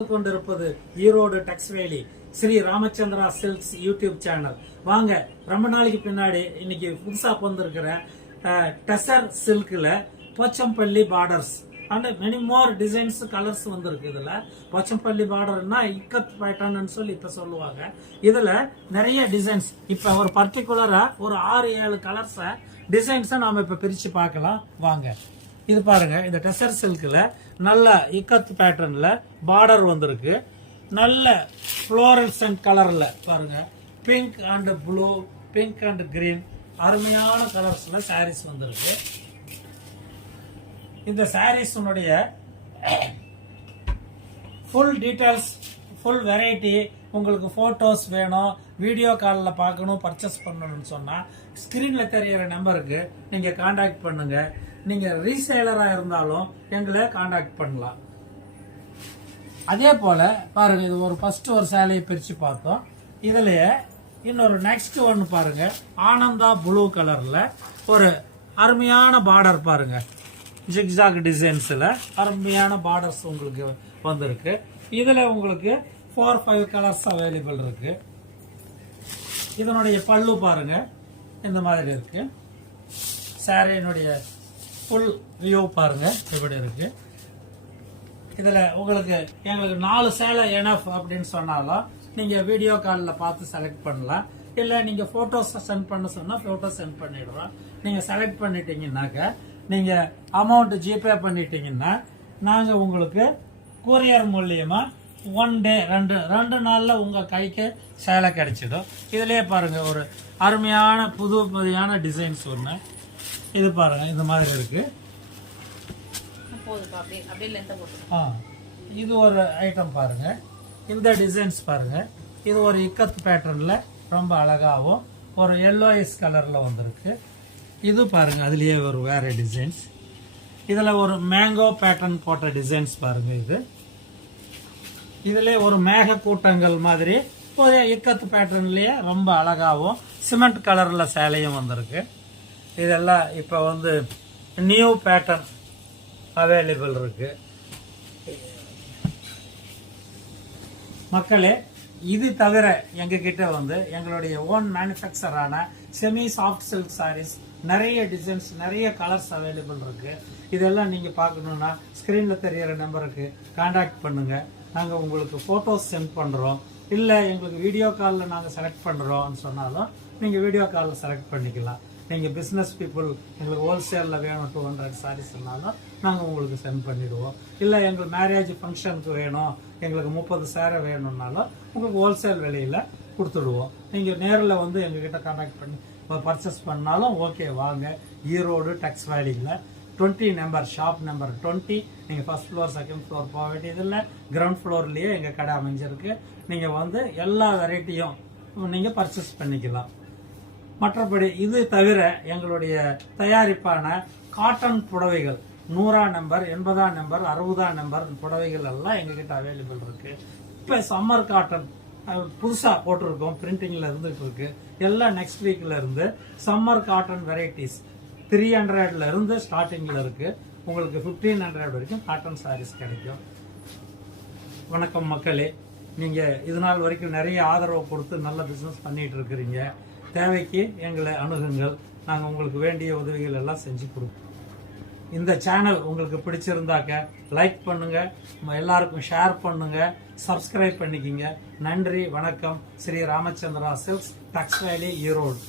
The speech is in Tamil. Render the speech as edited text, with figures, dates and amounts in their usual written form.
கொண்டிருப்பது Erode Tex Valley Sri Ramachandra Silks YouTube channel. வாங்க, ரொம்ப நாளைக்கு பின்னாடி இன்னைக்கு புதுசா வந்திருக்கிற டெசர் சில்க்ல Pochampally borders and many more designs colours வந்திருக்கு. இதுல போச்சம்பள்ளி பார்டர்னா இக்கத் பேட்டர்ன் சொல்லி இப்ப சொல்லுவாங்க. இதுல நிறைய டிசைன்ஸ், இப்ப ஒரு பர்டிகுலரா ஒரு 6-7 கலர்ஸ் டிசைன்ஸ் நாம இப்ப பிரிச்சு பார்க்கலாம். வாங்க, இது பாருங்க, இந்த டெசர் சில்க்ல நல்ல இக்கத் பேட்டர்ன்ல பார்டர் வந்திருக்கு. நல்ல ஃப்ளோரசன்ட் கலர்ல பாருங்க, pink and blue, pink and green, அருமையான கலர்ஸ்ல சாரீஸ் வந்திருக்கு. இந்த saris full details, full variety உங்களுக்கு போட்டோஸ் வேணும், வீடியோ காலில் பார்க்கணும், பர்ச்சேஸ் பண்ணணும்னு சொன்னா ஸ்கிரீன்ல தெரியற நம்பருக்கு நீங்க கான்டாக்ட் பண்ணுங்க. நீங்க ரீசேலரா இருந்தாலும் எங்களை கான்டாக்ட் பண்ணலாம். அதே போல பாருங்க, இது ஒரு ஃபர்ஸ்ட் ஒரு சேலையை பிரிச்சு பார்த்தோம். இதுலயே இன்னொரு நெக்ஸ்ட் ஒன்னு பாருங்க, ஆனந்தா ப்ளூ கலர்ல ஒரு அருமையான பார்டர் பாருங்க, ஜிக்ஜாக் டிசைன்ஸ்ல அருமையான பார்டர்ஸ் உங்களுக்கு வந்திருக்கு. இதுல உங்களுக்கு 4-5 கலர்ஸ் அவைலபிள் இருக்கு. இதனுடைய பல்லு பாருங்க, இந்த மாதிரி இருக்கு. சாரியினுடைய ஃபுல் வியூ பாருங்க இப்படி இருக்கு. இதுல உங்களுக்கு எங்களுக்கு 4 சேலை எனஃப் அப்படின்னு சொன்னாலும் நீங்க வீடியோ காலில் பார்த்து செலக்ட் பண்ணலாம். இல்ல நீங்க போட்டோஸ் சென்ட் பண்ண சொன்னா போட்டோ சென்ட் பண்ணிடுறோம். நீங்க செலக்ட் பண்ணிட்டீங்கன்னாக்க நீங்க அமௌண்ட் ஜிபே பண்ணிட்டீங்கன்னா நாங்க உங்களுக்கு கொரியர் மூலியமா 1 டே 2 நாள்ல உங்க கைக்கு சேலை கிடைச்சிடும். இதுலயே பாருங்க ஒரு அருமையான புதியான டிசைன்ஸ் ஒண்ணு, இது பாருங்க இந்த மாதிரி இருக்கு. இது ஒரு ஐட்டம் பாருங்க, இந்த டிசைன்ஸ் பாருங்க. இது ஒரு இக்கத் பேட்டர்ன்ல ரொம்ப அழகாவும் ஒரு yellowish கலர்ல வந்திருக்கு. இது பாருங்க, அதுலயே ஒரு வேற டிசைன்ஸ். இதுல ஒரு மேங்கோ பேட்டர்ன் போட்ட டிசைன்ஸ் பாருங்க. இதுல ஒரு மேக கூட்டங்கள் மாதிரி ஒரு இக்கத்து பேட்டர்ன்லயே ரொம்ப அழகாவும் சிமெண்ட் கலர்ல சேலையும் வந்திருக்கு. இதெல்லாம் இப்ப நியூ பேட்டர்ன் அவைலபிள் இருக்கு. மக்களே, இது தவிர எங்க கிட்ட எங்களுடைய ஓன் மேனுஃபேக்சரான செமி சாஃப்ட் சில்க் சாரீஸ் நிறைய டிசைன்ஸ், நிறைய கலர்ஸ் அவைலபிள் இருக்கு. இதெல்லாம் நீங்க பார்க்கணும்னா ஸ்கிரீன்ல தெரியற நம்பருக்கு கான்டாக்ட் பண்ணுங்க. நாங்க உங்களுக்கு போட்டோஸ் சென்ட் பண்றோம். இல்ல எங்களுக்கு வீடியோ காலில் நாங்க செலக்ட் பண்றோம்னு சொன்னாலும் நீங்க வீடியோ காலில் செலக்ட் பண்ணிக்கலாம். நீங்க பிசினஸ் பீப்புள் எங்களுக்கு ஹோல்சேல்ல வேணும் 200 சாரீஸ் சொன்னாலும் நாங்க உங்களுக்கு சென்ட் பண்ணிடுவோம். இல்ல எங்களுக்கு மேரேஜ் ஃபங்க்ஷனுக்கு வேணும், எங்களுக்கு 30 சேரை வேணும்னாலும் உங்களுக்கு ஹோல்சேல் விலையில கொடுத்துடுவோம். நீங்க நேரில் எங்ககிட்ட கான்டாக்ட் பண்ணி பர்ச்சேஸ் பண்ணாலும் ஓகே. வாங்க, ஈரோடு டெக்ஸ் வேலியில் 20 நம்பர், ஷாப் நம்பர் 20. நீங்க ஃபர்ஸ்ட் ஃப்ளோர் செகண்ட் ஃப்ளோர் போக வேண்டியதில்லை, கிரவுண்ட் ஃப்ளோர்லயே எங்க கடை அமைஞ்சிருக்கு. நீங்க எல்லா வெரைட்டியும் நீங்க பர்ச்சேஸ் பண்ணிக்கலாம். மற்றபடி இது தவிர எங்களுடைய தயாரிப்பான காட்டன் புடவைகள் 100ஆம் நம்பர், 80ஆம் நம்பர், 60ஆம் நம்பர் புடவைகள் எல்லாம் எங்ககிட்ட அவைலபிள் இருக்கு. இப்ப சம்மர் காட்டன் புதுசா போட்டிருக்கோம், பிரிண்டிங்ல இருந்துட்டு இருக்கு. எல்லாம் நெக்ஸ்ட் வீக்ல இருந்து சம்மர் காட்டன் வெரைட்டிஸ் 300ல இருந்து ஸ்டார்டிங்ல இருக்கு. உங்களுக்கு 1500 வரைக்கும் காட்டன் சாரீஸ் கிடைக்கும். வணக்கம் மக்களே, நீங்க இது நாள் வரைக்கும் நிறைய ஆதரவு கொடுத்து நல்ல பிசினஸ் பண்ணிட்டு இருக்கிறீங்க. தேவைக்கு எங்களை அணுகுங்கள், நாங்க உங்களுக்கு வேண்டிய உதவிகள் எல்லாம் செஞ்சு கொடுப்போம். இந்த சேனல் உங்களுக்கு பிடிச்சிருந்தாக்க லைக் பண்ணுங்க, எல்லாருக்கும் ஷேர் பண்ணுங்க, சப்ஸ்கிரைப் பண்ணிக்கிங்க. நன்றி, வணக்கம். ஸ்ரீ ராமச்சந்திரா சில்க்ஸ், டெக்ஸ் வேலி, ஈரோடு.